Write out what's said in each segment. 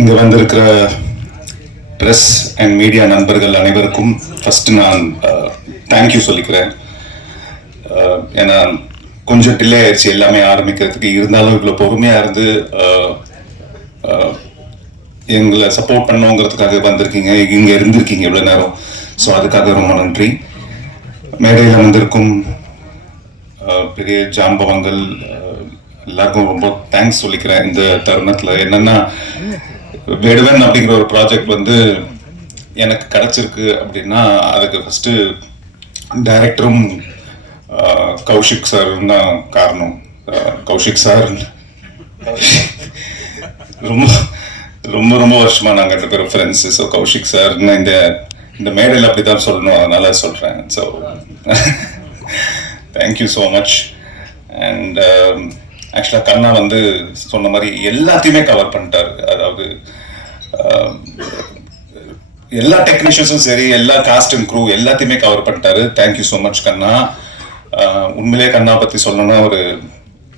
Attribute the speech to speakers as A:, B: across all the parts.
A: இங்க வந்திருக்கிற press and media நண்பர்கள் அனைவருக்கும் ஃபர்ஸ்ட் நான் தேங்க்யூ சொல்லிக்கிறேன். ஏன்னா கொஞ்சம் டிலே ஆயிடுச்சு எல்லாமே ஆரம்பிக்கிறதுக்கு. இருந்தாலும் இவ்வளோ பொறுமையாக இருந்து எங்களை சப்போர்ட் பண்ணோங்கிறதுக்காக வந்திருக்கீங்க. இங்கே இருந்திருக்கீங்க இவ்வளோ நேரம். ஸோ அதுக்காக ரொம்ப நன்றி. மேடையில் வந்திருக்கும் பெரிய ஜாம்பவங்கள் எல்லாருக்கும் ரொம்ப தேங்க்ஸ் சொல்லிக்கிறேன் இந்த தருணத்தில். என்னென்னா வேடுவன் அப்படிங்கிற ஒரு ப்ராஜெக்ட் வந்து எனக்கு கிடச்சிருக்கு அப்படின்னா அதுக்கு ஃபஸ்ட்டு டைரக்டரும் கௌஷிக் சார் தான் காரணம். கௌஷிக் சார். ரொம்ப ரொம்ப ரொம்ப வருஷமாக நாங்கள் ரெண்டு பேரும் ஃப்ரெண்ட்ஸு ஸோ கௌஷிக் சார் இந்த இந்த மேடையில் அப்படி தான் சொல்லணும். அதனால சொல்கிறேன் so thank you so much and ஆக்சுவலாக கண்ணா வந்து சொன்ன மாதிரி எல்லாத்தையுமே கவர் பண்ணிட்டாரு. அதாவது எல்லா டெக்னீஷியன்ஸும் சரி எல்லா காஸ்ட் அண்ட் க்ரூ எல்லாத்தையுமே கவர் பண்ணிட்டாரு. Thank you so much Kanna உண்மையிலே கண்ணா பற்றி சொல்லணும்னா ஒரு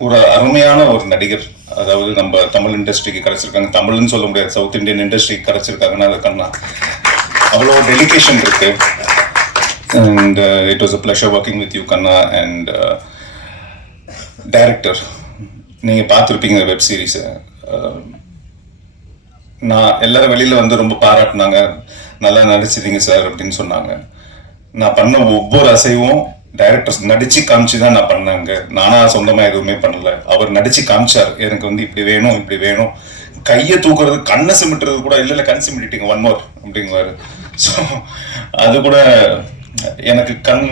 A: ஒரு அருமையான ஒரு நடிகர். அதாவது நம்ம தமிழ் இண்டஸ்ட்ரிக்கு கிடைச்சிருக்காங்க. தமிழ்னு சொல்ல முடியாது. சவுத் இந்தியன் இண்டஸ்ட்ரிக்கு கிடைச்சிருக்காங்கன்னா அது கண்ணா அவ்வளோ டெலிகேஷன் இருக்கு. And it was a pleasure working with you Kanna and director நீங்கள் பார்த்துருப்பீங்க வெப் சீரிஸை நான் எல்லாரும் வெளியில் வந்து ரொம்ப பாராட்டினாங்க. நல்லா நடிச்சிருங்க சார் அப்படின்னு சொன்னாங்க. நான் பண்ண ஒவ்வொரு அசைவும் டைரக்டர்ஸ் நடிச்சு காமிச்சு தான் நான் பண்ணேங்க நானா சொந்தமா எதுவுமே பண்ணல. அவர் நடிச்சு காமிச்சார். எனக்கு வந்து இப்படி வேணும் இப்படி வேணும். கையை தூக்குறது கண்ணை சிமிட்டுறது கூட இல்லை இல்லை கண் சிமிட்டிங்க ஒன் மோர் அப்படிங்குவாரு. ஸோ அது கூட எனக்கு கண்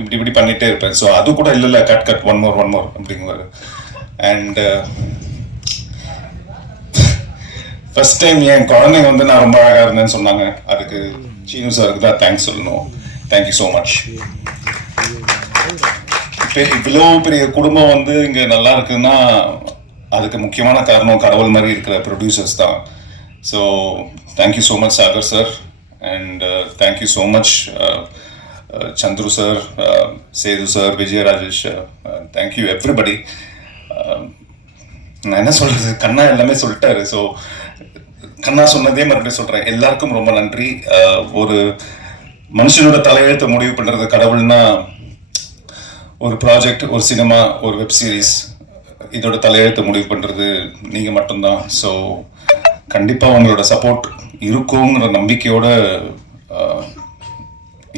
A: இப்படி இப்படி பண்ணிட்டே இருப்பேன். ஸோ அது கூட இல்லை இல்லை cut cut one more one more அப்படிங்குவாரு. And first time என் குழந்தைங்க வந்து நான் ரொம்ப அழகாக இருந்தேன்னு சொன்னாங்க. அதுக்கு சீனு சாருக்கு தான் தேங்க்ஸ் சொல்லணும். தேங்க்யூ ஸோ மச் இப்போ இவ்வளோ பெரிய குடும்பம் வந்து இங்கே நல்லா இருக்குன்னா அதுக்கு முக்கியமான காரணம் கடவுள் மாதிரி இருக்கிற ப்ரொடியூசர்ஸ் தான். So thank you so much Sagar sir and thank you so much Chandru sir Sethu sir Vijayarajesh thank you everybody நான் என்ன சொல்றது? கண்ணா எல்லாமே சொல்லிட்டாரு. ஸோ கண்ணா சொன்னதே மறுபடியும் சொல்றேன். எல்லாருக்கும் ரொம்ப நன்றி. ஒரு மனுஷனோட தலையெழுத்தை முடிவு பண்றது கடவுள்னா ஒரு ப்ராஜெக்ட் ஒரு சினிமா ஒரு வெப் சீரிஸ் இதோட தலையெழுத்தை முடிவு பண்றது நீங்க மட்டும்தான். ஸோ கண்டிப்பாக உங்களோட சப்போர்ட் இருக்குங்கிற நம்பிக்கையோட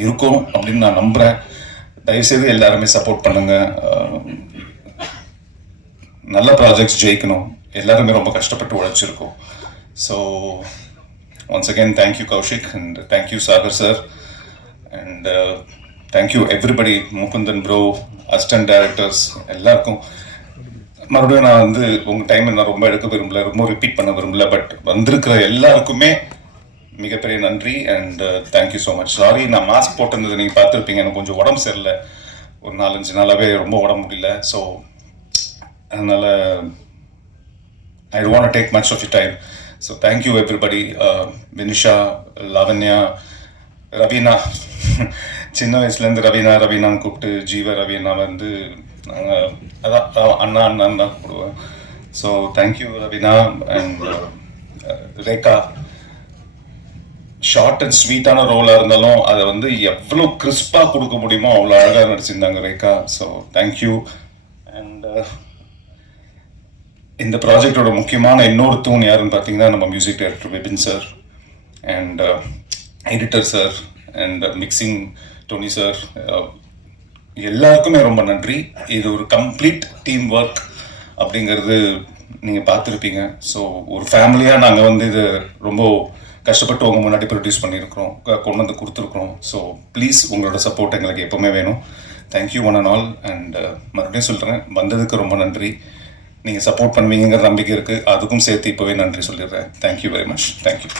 A: இருக்கும் அப்படின்னு நான் நம்புறேன். தயவுசெய்து எல்லாருமே சப்போர்ட் பண்ணுங்க. நல்ல ப்ராஜெக்ட்ஸ் ஜெயிக்கணும். எல்லாருமே ரொம்ப கஷ்டப்பட்டு உழைச்சிருக்கோம். So once again thank you Kaushik and thank you Sagar sir and thank you everybody Mukundan bro assistant directors எல்லாருக்கும். மறுபடியும் நான் வந்து உங்கள் டைம் நான் ரொம்ப எடுக்க விரும்பல ரொம்ப ரிப்பீட் பண்ண விரும்பல பட் வந்திருக்கிற எல்லாருக்குமே மிகப்பெரிய நன்றி and thank you so much sorry நான் மாஸ்க் போட்டிருந்தது நீங்கள் பார்த்துருப்பீங்க எனக்கு கொஞ்சம் உடம்பு சரியில்லை. ஒரு நாலஞ்சு நாளாகவே ரொம்ப உடம்பு முடியல. ஸோ அதனால் I don't want take much much of time so So thank Vinisha Lavanya Raveena சின்ன வயசுலேருந்து ரவீனா ரவீனான்னு கூப்பிட்டு ஜீவ ரவீனா வந்து நாங்கள் அதான் அண்ணா அண்ணான்னு தான் கூப்பிடுவேன் so thank you Raveena and Rekha short and ஸ்வீட்டான ரோலாக இருந்தாலும் அதை வந்து எவ்வளோ கிறிஸ்பாக கொடுக்க முடியுமோ அவ்வளோ அழகாக நடிச்சிருந்தாங்க ரேகா ஸோ தேங்க்யூ அண்ட் இந்த ப்ராஜெக்டோட முக்கியமான இன்னொரு தூண் யாருன்னு பார்த்தீங்கன்னா நம்ம music director Vipin sir and editor sir and mixing Tony sir எல்லாருக்குமே ரொம்ப நன்றி. இது ஒரு கம்ப்ளீட் டீம் ஒர்க் அப்படிங்கிறது நீங்கள் பார்த்துருப்பீங்க. ஸோ ஒரு ஃபேமிலியாக நாங்கள் வந்து இது ரொம்ப கஷ்டப்பட்டு உங்கள் முன்னாடி ப்ரொடியூஸ் பண்ணியிருக்கிறோம். கொண்டு வந்து கொடுத்துருக்குறோம். ஸோ ப்ளீஸ் உங்களோட சப்போர்ட் எங்களுக்கு எப்போவுமே வேணும். Thank you one and all and மறுபடியும் சொல்கிறேன் வந்ததுக்கு ரொம்ப நன்றி. நீங்கள் சப்போர்ட் பண்ணுவீங்கிற நம்பிக்கை இருக்குது அதுக்கும் சேர்த்து இப்போவே நன்றி சொல்லிடுறேன். Thank you very much thank you